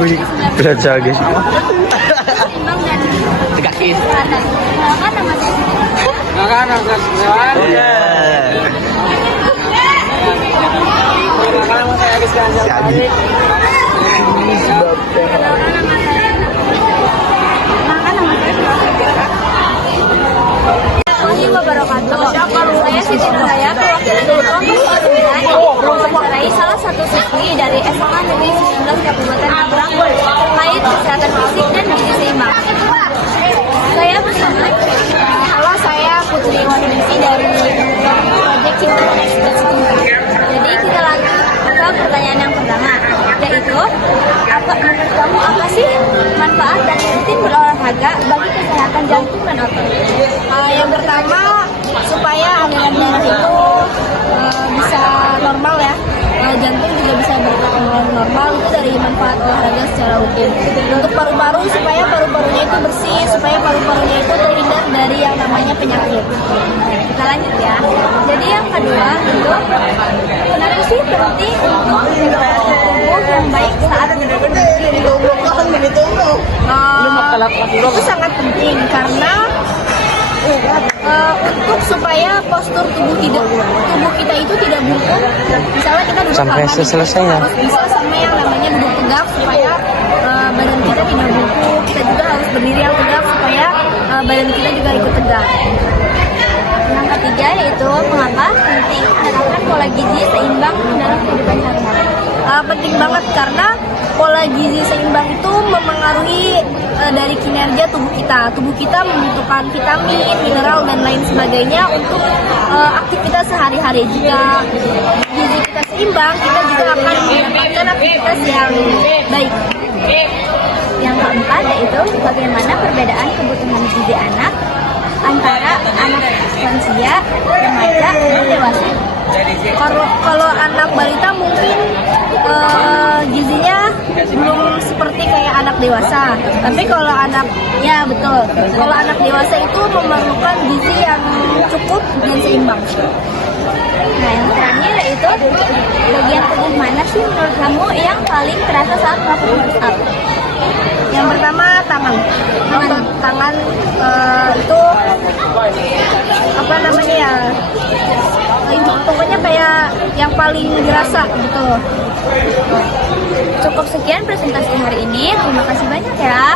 Berat guys. Seimbang dan Tegakin. kesehatan. Kan nama Iya. Jadi. Wabarakatuh. Saya Siti Nurhaya, perwakilan dari kelompok 9 mewawancarai salah satu siswi dari SMA Negeri 19 Kabupaten Tangerang terkait kesehatan fisik dan gizi seimbang. Saya bersama, halo, saya Putri Wanisi dari Project Cinta dan Seimbang. Jadi kita lanjut ke pertanyaan yang pertama, yaitu menurut kamu apa sih manfaat dari rutin berolahraga bagi kesehatan jantung dan otot? Yang pertama, supaya aliran darah itu bisa normal ya, jantung juga bisa bergerak normal. Itu dari manfaat olahraga secara rutin. Untuk paru-paru, supaya paru-parunya itu bersih, supaya paru-parunya itu terhindar dari yang namanya penyakit. Kita lanjut ya. Jadi yang kedua itu, kenapa sih penting untuk menjaga tubuh yang baik saat Itu sangat penting karena untuk supaya postur tubuh kita itu tidak bungkuk. Misalnya kita duduk Sampai lama, selesai ya? harus bisa sama yang namanya duduk tegak supaya badan kita tidak bungkuk. Kita juga harus berdiri yang tegak supaya badan kita juga ikut tegak. Yang ketiga yaitu mengapa penting menerapkan pola gizi seimbang dalam kehidupan sehari-hari. Penting banget karena pola gizi seimbang itu memengaruhi dari kinerja tubuh kita. Tubuh kita membutuhkan vitamin, mineral, dan lain sebagainya untuk aktivitas sehari-hari. Jika gizi kita seimbang, kita juga akan mendapatkan aktivitas yang baik. Yang keempat yaitu bagaimana perbedaan kebutuhan gizi anak antara anak lansia, remaja, dan dewasa. Kalau anak balita mungkin gizinya belum seperti kayak anak dewasa. Tapi kalau kalau anak dewasa itu memerlukan gizi yang cukup dan seimbang. Nah, yang terakhir yaitu bagian tubuh mana sih menurut kamu yang paling terasa saat melakukan push up? Yang pertama tangan. Tangan itu apa namanya ya? Pokoknya kayak yang paling dirasa gitu. Cukup sekian presentasi hari ini. Terima kasih banyak ya.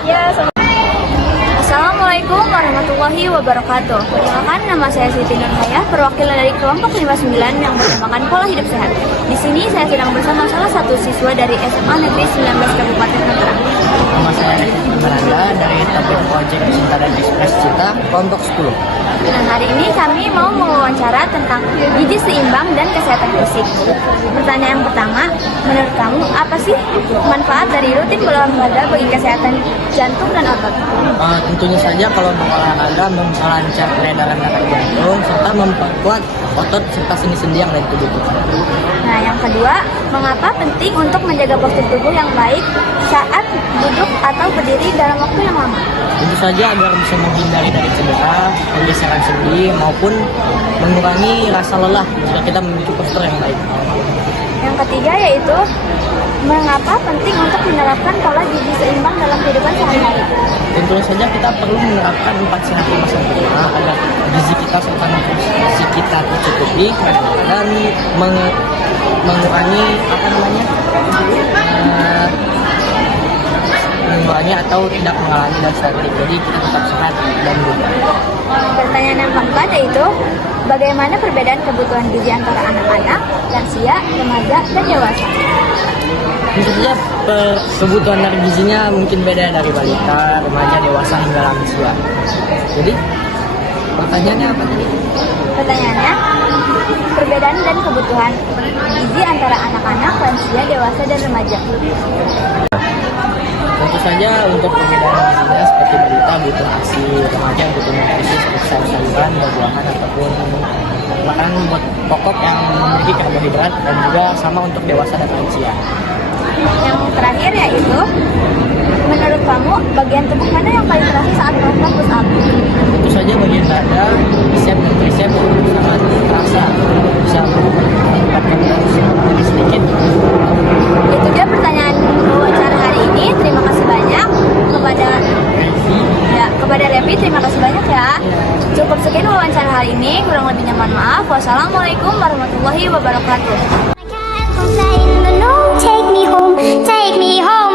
Assalamualaikum warahmatullahi wabarakatuh. Perkenalkan, nama saya Siti Nurhaya, perwakilan dari kelompok 59 yang bertemakan pola hidup sehat. Di sini saya sedang bersama salah satu siswa dari SMA Negeri 19 Kabupaten Tangerang. Nama saya Rifki Beranda dari Topik Project Cinta dan Express Cinta, kelompok 10. Nah, hari ini kami mau mewawancara tentang gizi seimbang dan kesehatan fisik. Pertanyaan yang pertama, menurut kamu apa sih manfaat dari rutin berolahraga bagi kesehatan jantung dan otot? Tentunya saja kalau berolahraga memperlancar peredaran darah jantung serta memperkuat otot serta sendi-sendi yang lain tubuh kita. Nah, yang kedua, mengapa penting untuk menjaga postur tubuh yang baik saat duduk atau berdiri dalam waktu yang lama? Tentu saja agar bisa menghindari dari cedera, pergeseran sendi maupun mengurangi rasa lelah jika kita memiliki postur yang baik. Yang ketiga yaitu mengapa penting untuk menerapkan pola gizi seimbang dalam kehidupan sehari-hari? Tentu saja kita perlu menerapkan 4 sehat 5 sempurna agar gizi kita serta nutrisi kita tercukupi dan mengurangi mengurangi atau tidak mengalami diabetes. Jadi kita tetap sehat dan muda. Pertanyaan yang keempat yaitu bagaimana perbedaan kebutuhan gizi antara anak-anak, lansia, remaja, dan dewasa? Tentu saja kebutuhan dari gizinya mungkin beda dari balita, remaja, dewasa hingga lansia. Jadi pertanyaannya apa tadi? Pertanyaannya, perbedaan dan kebutuhan gizi antara anak-anak, lansia, dewasa, dan remaja. Tentu saja untuk perbedaan gizinya seperti balita butuh ASI, remaja butuh nutrisi seperti sayur-sayuran, buah-buahan ataupun makanan pokok yang memiliki karbohidrat, dan juga sama untuk dewasa dan lansia. Yang terakhir yaitu, menurut kamu bagian tubuh mana yang paling terasa saat melakukan push up? Tentu saja bagian dada, bicep dan tricep sangat terasa, bisa meningkatkan tensi sedikit. Itu dia pertanyaan wawancara hari ini. ya. Cukup sekian wawancara hari ini, kurang lebihnya mohon maaf. Wassalamualaikum warahmatullahi wabarakatuh. Take me home, take me home.